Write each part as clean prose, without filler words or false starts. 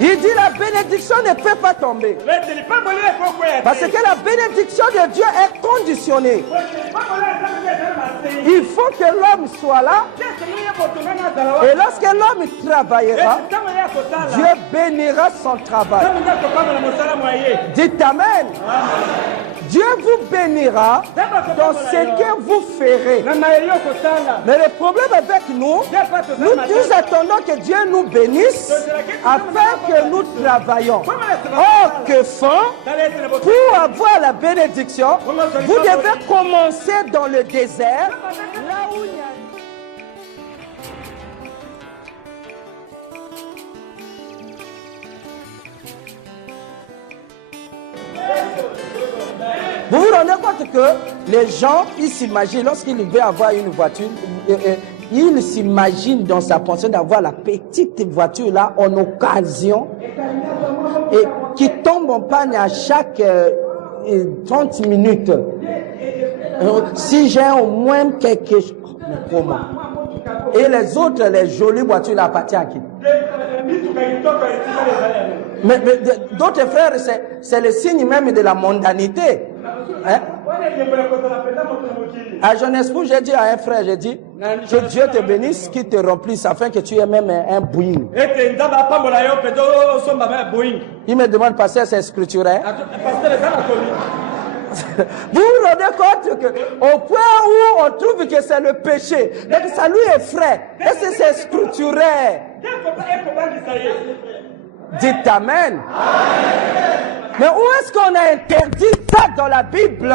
Il dit la bénédiction ne peut pas tomber. Parce que la bénédiction de Dieu est conditionnée. Il faut que l'homme soit là. Et lorsque l'homme travaillera, Dieu bénira son travail. Dites Amen. Dieu vous bénira dans ce que vous ferez. Mais le problème avec nous attendons que Dieu nous bénisse afin que nous travaillons. Or, que font? Pour avoir la bénédiction, vous devez commencer dans le désert, là où il y a... Vous vous rendez compte que les gens, ils s'imaginent, lorsqu'ils veulent avoir une voiture, ils s'imaginent dans sa pensée d'avoir la petite voiture là en occasion et qui tombe en panne à chaque 30 minutes. Si j'ai au moins quelque chose, comment? Et les autres, les jolies voitures, là, appartiennent à qui? Mais d'autres frères, c'est le signe même de la mondanité. Hein? À Johannesburg, j'ai dit à un frère, j'ai dit, que Dieu te bénisse, qu'il te remplisse, afin que tu aies même un Boeing. Il me demande, pasteur, c'est scripturaire. Vous vous rendez compte qu'au point où on trouve que c'est le péché, donc ça lui effraie. Est-ce que c'est scripturaire? Dites Amen. Mais où est-ce qu'on a interdit ça dans la Bible?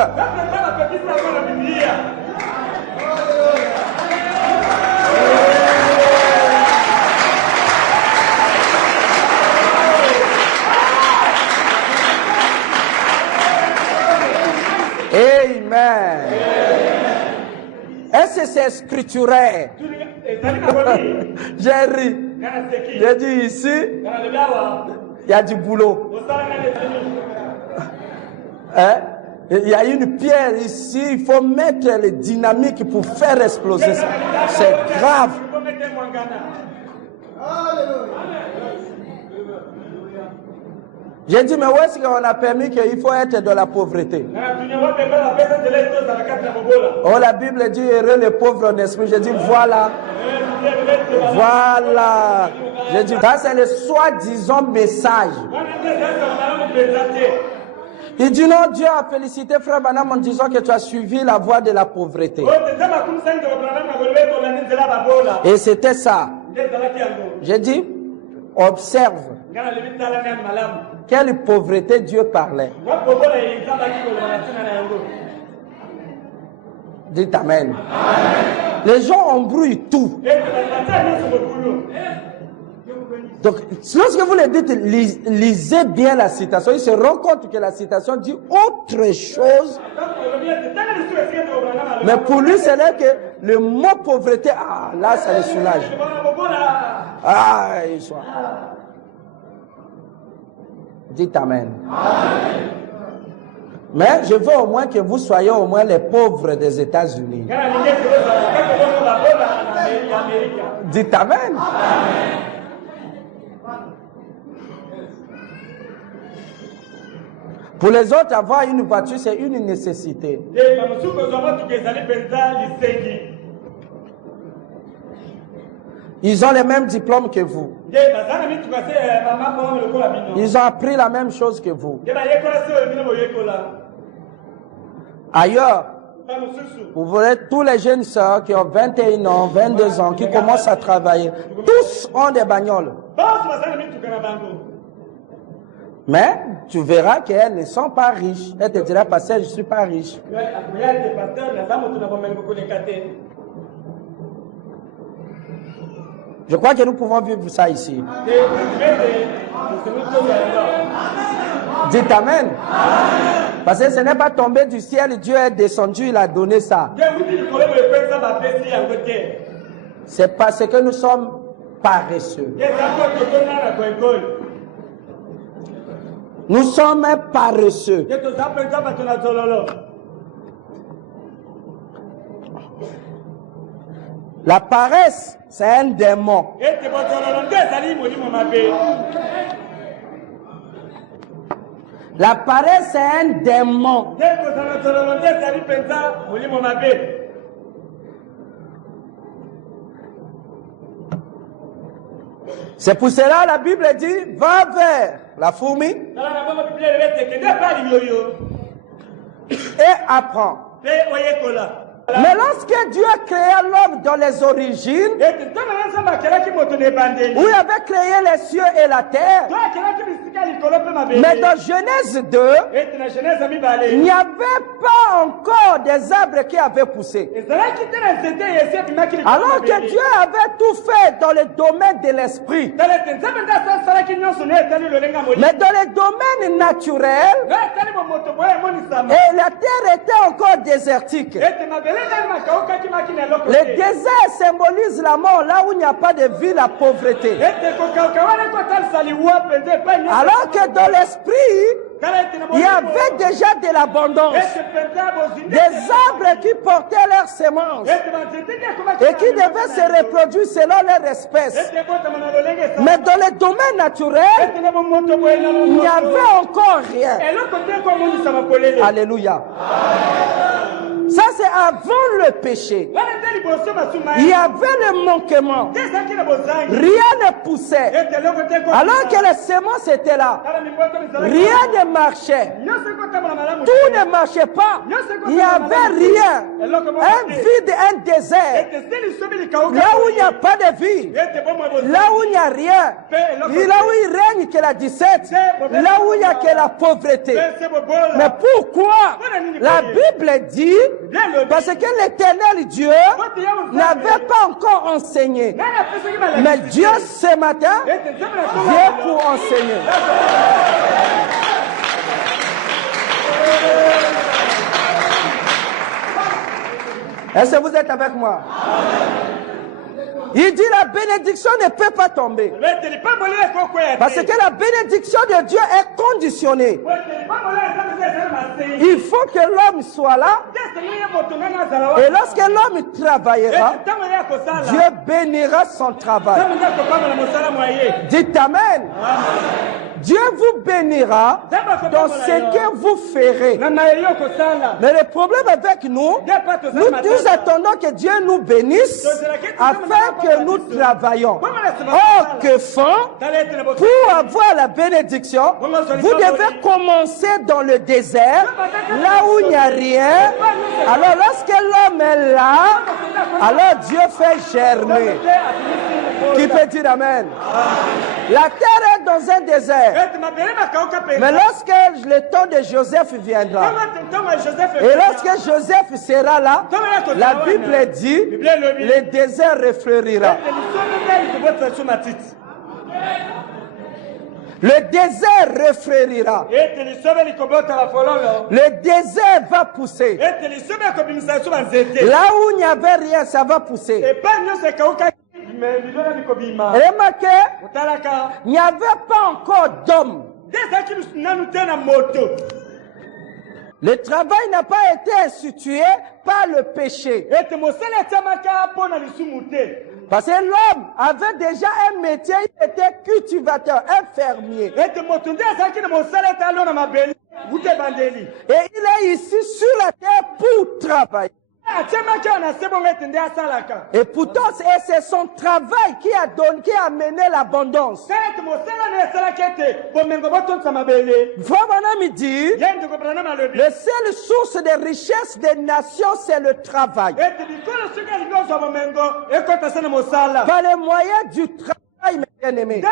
Amen. Est-ce que c'est scripturaire? J'ai ri. J'ai dit ici, il y a du boulot. Hein? Il y a une pierre ici, il faut mettre les dynamiques pour faire exploser ça. C'est grave. J'ai dit, mais où est-ce qu'on a permis qu'il faut être dans la pauvreté? Oh, la Bible dit, heureux les pauvres en esprit. J'ai dit, voilà. Voilà. J'ai dit, ça c'est le soi-disant message. Il dit, non, Dieu a félicité frère Branham en disant que tu as suivi la voie de la pauvreté. Et c'était ça. J'ai dit, observe. Quelle pauvreté Dieu parlait. Dites Amen. Les gens embrouillent tout. Donc, lorsque vous le dites, lisez bien la citation, il se rend compte que la citation dit autre chose. Mais pour lui, c'est là que le mot pauvreté, ah, là, ça le soulage. Ah, il soit. Dites Amen. Mais je veux au moins que vous soyez au moins les pauvres des États-Unis. Dites Amen. Pour les autres, avoir une voiture, c'est une nécessité. Ils ont les mêmes diplômes que vous. Ils ont appris la même chose que vous. Ailleurs, vous voyez tous les jeunes sœurs qui ont 21 ans, 22 ans, qui commencent à travailler, tous ont des bagnoles. Mais tu verras qu'elles ne sont pas riches. Elle te dira, pasteur, je ne suis pas riche. Je crois que nous pouvons vivre ça ici. Dites Amen. Parce que ce n'est pas tombé du ciel, Dieu est descendu, il a donné ça. C'est parce que nous sommes paresseux. Nous sommes paresseux. La paresse, c'est un démon. La paresse est un démon. C'est pour cela la Bible dit, va vers la fourmi et apprends. Mais lorsque Dieu a créé l'homme dans les origines, où il avait créé les cieux et la terre, mais dans Genèse 2, il n'y avait pas encore des arbres qui avaient poussé. Alors que Dieu avait tout fait dans le domaine de l'esprit. Mais dans le domaine naturel, et la terre était encore désertique. Le désert symbolise la mort, là où il n'y a pas de vie, la pauvreté. Alors que dans l'esprit, il y avait déjà de l'abondance. Des arbres qui portaient leurs semences et qui devaient se reproduire selon leur espèce. Mais dans le domaine naturel, il n'y avait encore rien. Alléluia. Ça, c'est avant le péché. Il y avait le manquement. Rien ne poussait. Alors que les semences étaient là, rien ne marchait. Tout ne marchait pas. Il n'y avait rien. Un vide, un désert. Là où il n'y a pas de vie. Là où il n'y a rien. Là où il règne que la 17. Là où il n'y a que la pauvreté. Mais pourquoi? La Bible dit, parce que l'Éternel Dieu n'avait pas encore enseigné. Mais Dieu ce matin vient pour enseigner. Est-ce que vous êtes avec moi? Il dit la bénédiction ne peut pas tomber. Parce que la bénédiction de Dieu est conditionnée. Il faut que l'homme soit là. Et lorsque l'homme travaillera, Dieu bénira son travail. Dites Amen. Dieu vous bénira dans ce que vous ferez. Mais le problème avec nous, nous attendons que Dieu nous bénisse afin que nous travaillons. Or, que font? Pour avoir la bénédiction, vous devez commencer dans le désert, là où il n'y a rien. Alors, lorsque l'homme est là, alors Dieu fait germer. Qui peut dire Amen? La terre est dans un désert. Mais lorsque le temps de Joseph viendra, et lorsque Joseph sera là, la Bible dit, le désert refleurira. Le désert refleurira. Le désert va pousser. Là où il n'y avait rien, ça va pousser. Remarquez, il n'y avait pas encore d'hommes. Le travail n'a pas été institué par le péché. Parce que l'homme avait déjà un métier, il était cultivateur, un fermier. Et il est ici sur la terre pour travailler. Et pourtant, c'est son travail qui a amené l'abondance. Vraiment, il dit, la seule source de richesse des nations, c'est le travail. Par les moyens du travail. Bien-aimé.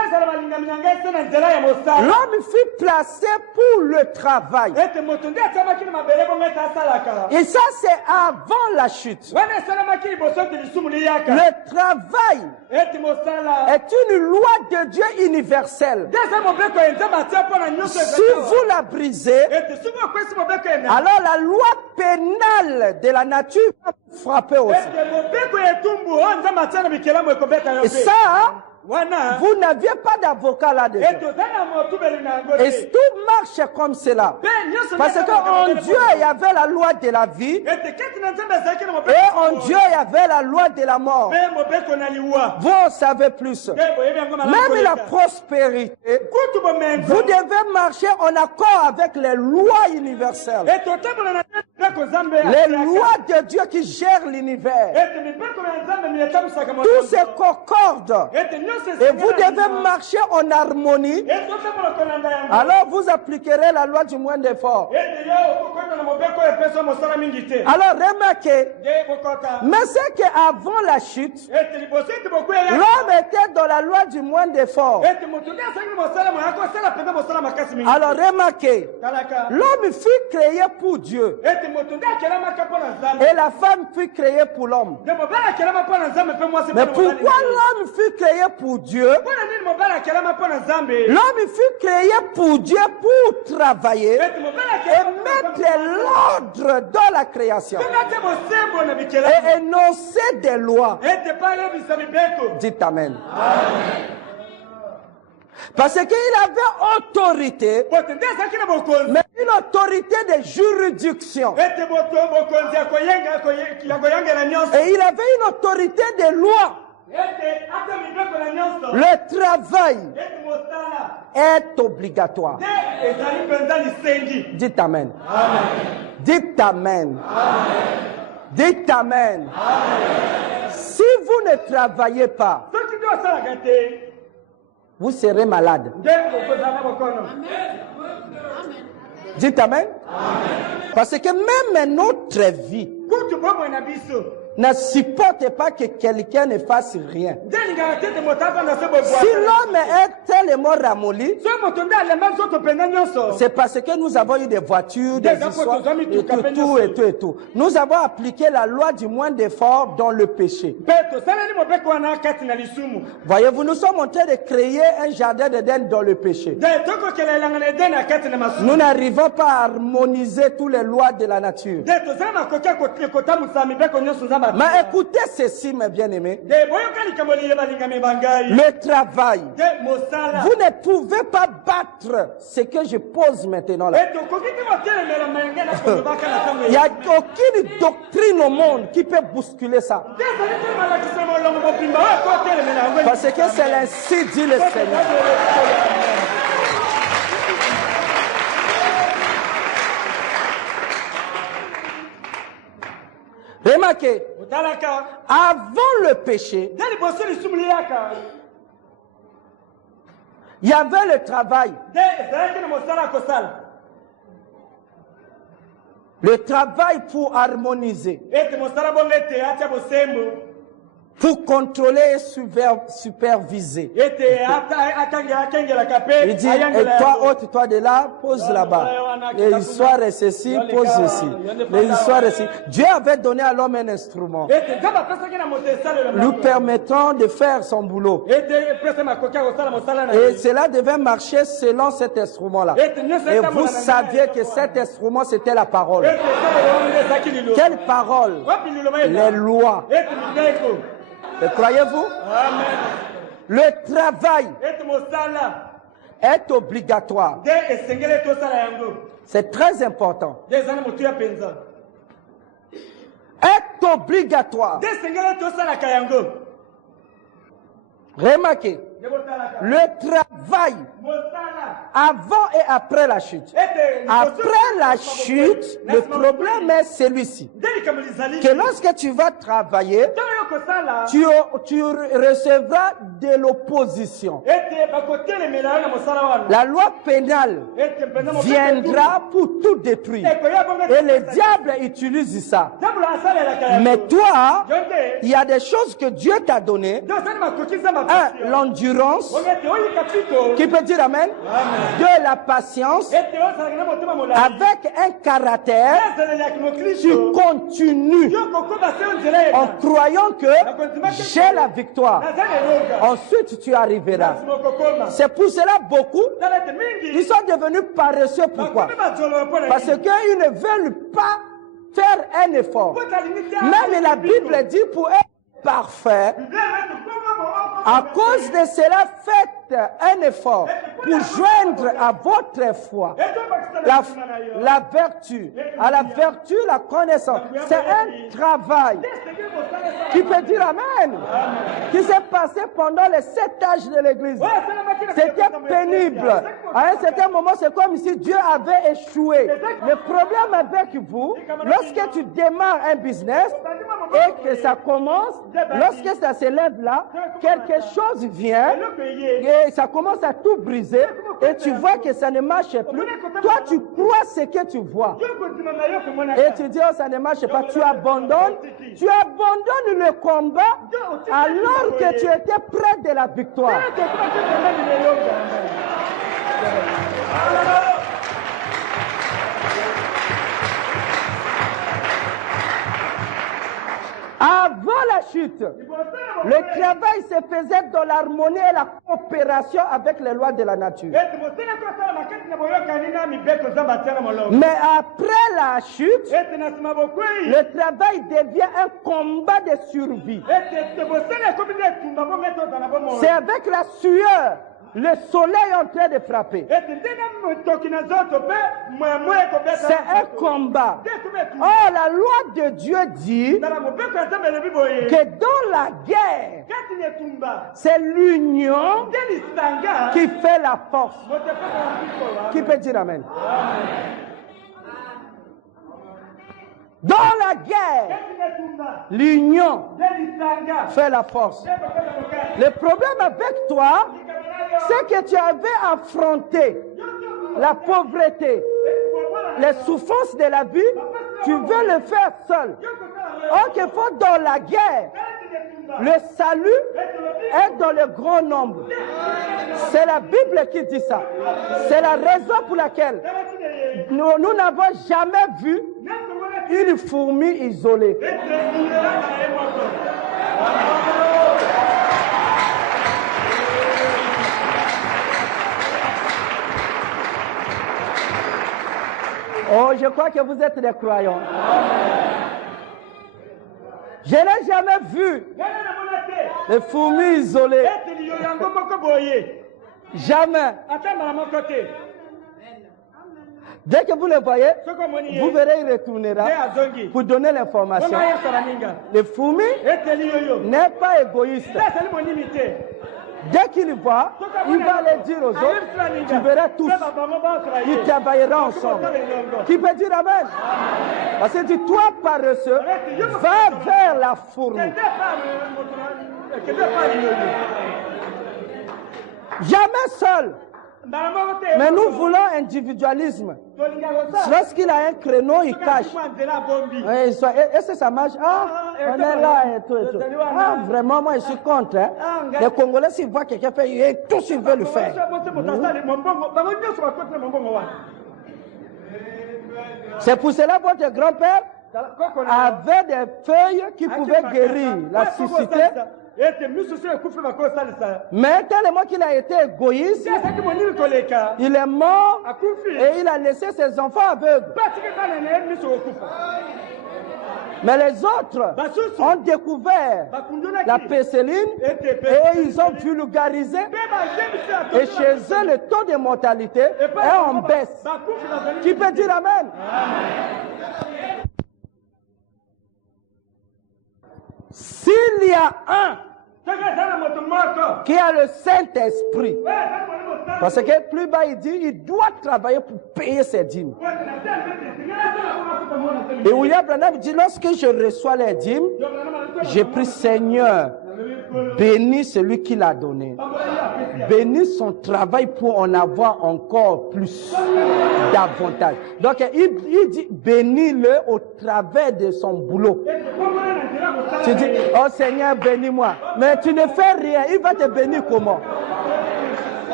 L'homme fut placé pour le travail. Et ça, c'est avant la chute. Le travail est une loi de Dieu universelle. Si vous la brisez, alors la loi pénale de la nature va vous frapper aussi. Et ça, vous vous n'aviez pas d'avocat là-dedans. Et tout marche comme cela. Parce qu'en Dieu, il y avait la loi de la vie. Et en Dieu, il y avait la loi de la mort. Vous en savez plus. Même la prospérité, vous devez marcher en accord avec les lois universelles. Les lois de Dieu qui gèrent l'univers. Tout se concorde. Et vous devez marcher en harmonie. Alors vous appliquerez la loi du moins d'effort. Alors remarquez, mais c'est qu'avant la chute, l'homme était dans la loi du moins d'effort. Alors remarquez, l'homme fut créé pour Dieu. Et la femme fut créée pour l'homme. Mais pourquoi l'homme fut créé pour Dieu? L'homme fut créé pour Dieu pour travailler et mettre l'ordre dans la création. Et énoncer des lois. Dites Amen. Parce qu'il avait autorité, mais une autorité de juridiction. Et il avait une autorité de loi. Le travail est obligatoire. Dites Amen. Dites Amen. Dites Amen. Si vous ne travaillez pas, vous serez malade. Dites Amen. Parce que même notre vie ne supporte pas que quelqu'un ne fasse rien. Si l'homme est tellement ramolli, c'est parce que nous avons eu des voitures, des histoires, et tout. Nous avons appliqué la loi du moins d'effort dans le péché. Voyez-vous, nous sommes en train de créer un jardin d'Éden dans le péché. Nous n'arrivons pas à harmoniser toutes les lois de la nature. Mais écoutez ceci, mes bien-aimés. Le travail. Vous ne pouvez pas battre ce que je pose maintenant là. Il n'y a aucune doctrine au monde qui peut bousculer ça. Parce que c'est ainsi dit le Seigneur. Remarquez, avant le péché, il y avait le travail. Le travail pour harmoniser, pour contrôler et superviser. Il dit, et toi, ôte-toi de là, pose là-bas. Et l'histoire est ceci, pose ici. L'histoire est ici. Dieu avait donné à l'homme un instrument lui permettant de faire son boulot. Et cela devait marcher selon cet instrument-là. Et vous saviez que cet instrument, c'était la parole. Quelle parole? Les lois. Et croyez-vous? Le travail est obligatoire. C'est très important. Est obligatoire. Remarquez, le travail avant et après la chute. Après la chute, le problème est celui-ci. Que lorsque tu vas travailler, tu recevras de l'opposition. La loi pénale viendra pour tout détruire. Et le diable utilise ça. Mais toi, il y a des choses que Dieu t'a données. Un, l'endurance, qui peut dire Amen. De la patience, avec un caractère, tu continues en croyant que j'ai la victoire. Ensuite, tu arriveras. C'est pour cela beaucoup, ils sont devenus paresseux. Pourquoi? Parce qu'ils ne veulent pas faire un effort. Même la Bible dit pour être parfait, À cause de cela, faites un effort pour joindre à votre foi la vertu. À la vertu, la connaissance. C'est un travail. Qui peut dire Amen? Qui s'est passé pendant les 7 âges de l'Église. C'était pénible. À un certain moment, c'est comme si Dieu avait échoué. Le problème avec vous, lorsque tu démarres un business et que ça commence, lorsque ça se lève là, quelque chose vient et ça commence à tout briser et tu vois que ça ne marche plus. Toi, tu crois ce que tu vois. Et tu dis, oh, ça ne marche pas. Tu abandonnes le combat alors que tu étais près de la victoire. Avant la chute, le travail se faisait dans l'harmonie et la coopération avec les lois de la nature. Mais après la chute, le travail devient un combat de survie. C'est avec la sueur. Le soleil est en train de frapper. C'est un combat. Or, la loi de Dieu dit que dans la guerre, c'est l'union qui fait la force. Qui peut dire Amen? Dans la guerre, l'union fait la force. Le problème avec toi, c'est que tu avais affronté la pauvreté, les souffrances de la vie, tu veux le faire seul. Or qu'il faut dans la guerre, le salut est dans le grand nombre. C'est la Bible qui dit ça. C'est la raison pour laquelle nous n'avons jamais vu une fourmi isolée. Oh, je crois que vous êtes des croyants. Je n'ai jamais vu les fourmis isolées. Jamais. Dès que vous le voyez, vous verrez, il retournera pour donner l'information. Les fourmis n'est pas égoïste. Dès qu'il voit, il va le dire aux autres, tu verras tous, ils travailleront ensemble. Qui peut dire Amen? Parce que dit, toi paresseux, va vers la fourmi. Jamais seul. Mais nous voulons individualisme. Lorsqu'il a un créneau, il cache. Est-ce que ça marche? Ah, on est là et tout et tout. Ah, vraiment, moi je suis contre. Hein. Les Congolais, s'ils voient quelqu'un faire, tous ils veulent le faire. C'est pour cela que votre grand-père avait des feuilles qui pouvaient guérir la cécité. Mais tellement qu'il a été égoïste, il est mort et il a laissé ses enfants aveugles. Mais les autres ont découvert la pénicilline et ils ont vulgarisé. Et chez eux, le taux de mortalité est en baisse. Qui peut dire Amen? S'il y a un qui a le Saint-Esprit, parce que plus bas il dit, il doit travailler pour payer ses dîmes. Et William Branham dit, lorsque je reçois les dîmes, j'ai pris Seigneur, bénis celui qui l'a donné. Bénis son travail pour en avoir encore plus, davantage. Donc il dit, bénis-le au travers de son boulot. Tu dis, oh Seigneur, bénis-moi. Mais tu ne fais rien, il va te bénir comment?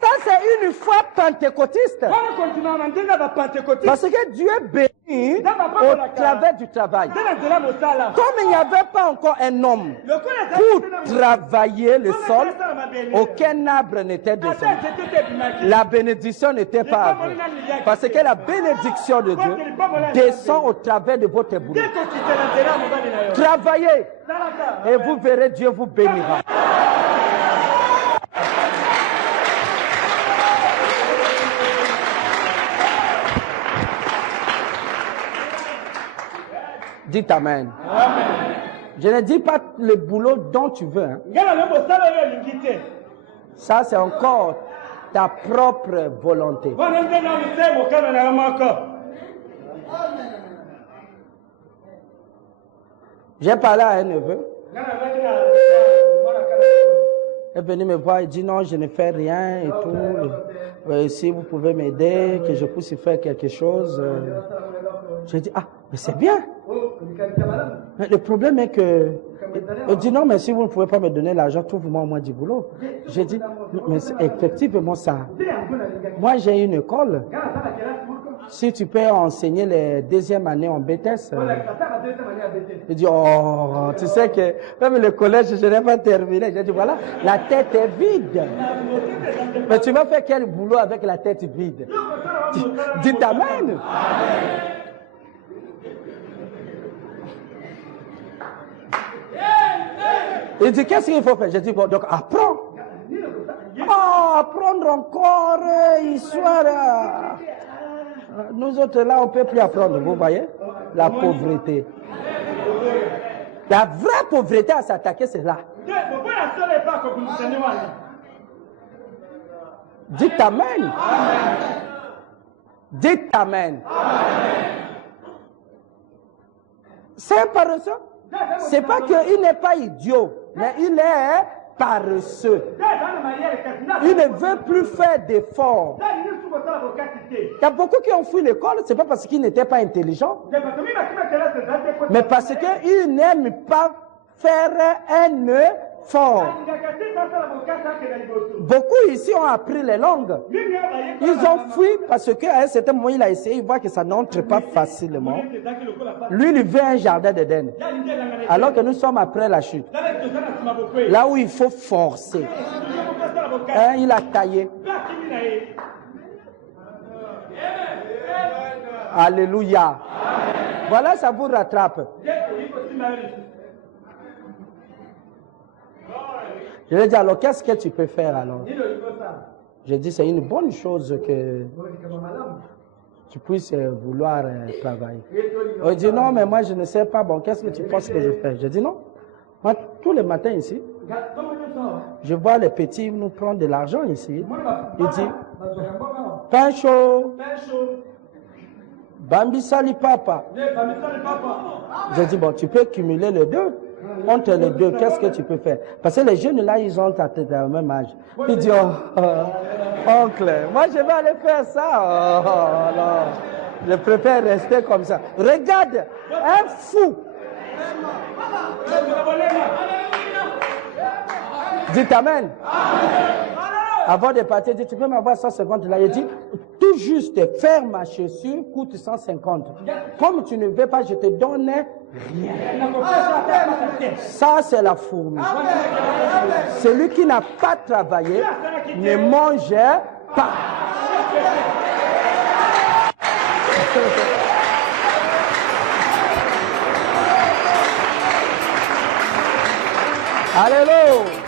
Ça, c'est une fois par pentecôtiste. Parce que Dieu bénit au travers du travail. Comme il n'y avait pas encore un homme pour travailler le sol, aucun arbre n'était descendu. La bénédiction n'était pas arrivée. Parce que la bénédiction de Dieu descend au travers de votre boulot. Travaillez et vous verrez Dieu vous bénira. Dites Amen. Amen. Je ne dis pas le boulot dont tu veux. Hein. Ça, c'est encore ta propre volonté. J'ai parlé à un neveu. Il est venu me voir, il dit non, je ne fais rien et tout. Si vous pouvez m'aider, que je puisse faire quelque chose. J'ai dit, ah, mais c'est bien. Mais le problème est que, il dit non, mais si vous ne pouvez pas me donner l'argent, trouve-moi au moins du boulot. J'ai dit, mais effectivement ça. Moi, j'ai une école. Si tu peux enseigner les deuxième année en BTS. Il dit, oh, tu sais que même le collège, je n'ai pas terminé. J'ai dit, voilà, la tête est vide. Mais tu vas faire quel boulot avec la tête vide? Dites Amen. Il dit, qu'est-ce qu'il faut faire? J'ai dit, bon, donc apprends. Oh, apprendre encore, histoire. Nous autres, là, on ne peut plus apprendre, vous voyez? La pauvreté. La vraie pauvreté à s'attaquer, c'est là. Dites Amen. Dites Amen. C'est un paresseux. C'est pas qu'il n'est pas idiot, mais il est paresseux. Il ne veut plus faire d'efforts. Il y a beaucoup qui ont fui l'école, c'est pas parce qu'ils n'étaient pas intelligents, mais parce qu'ils n'aiment pas faire un effort. Beaucoup ici ont appris les langues. Ils ont fui parce qu'à un certain moment, il a essayé, il voit que ça n'entre pas facilement. Lui, il veut un jardin d'Éden. Alors que nous sommes après la chute. Là où il faut forcer. Il a taillé. Alléluia. Voilà, ça vous rattrape. Je lui ai dit, alors qu'est-ce que tu peux faire alors? J'ai dit, c'est une bonne chose que tu puisses vouloir travailler. Il dit, non, mais moi je ne sais pas, bon, qu'est-ce que tu penses que je fais? J'ai dit, non. Moi, tous les matins ici, je vois les petits nous prendre de l'argent ici. Il dit, pain chaud, Bambi sali papa. J'ai dit, bon, tu peux cumuler les deux. Entre les deux, qu'est-ce que tu peux faire? Parce que les jeunes là, ils ont le même âge. Il dit, oncle, moi je vais aller faire ça. Oh, non. Je préfère rester comme ça. Regarde, un fou. Dites Amen. Avant de partir, il dit, tu peux m'avoir 150 là. Il dit, tout juste faire ma chaussure coûte 150. Comme tu ne veux pas, je te donne rien. Ça, c'est la fourmi. Celui qui n'a pas travaillé ne mange pas. Alléluia.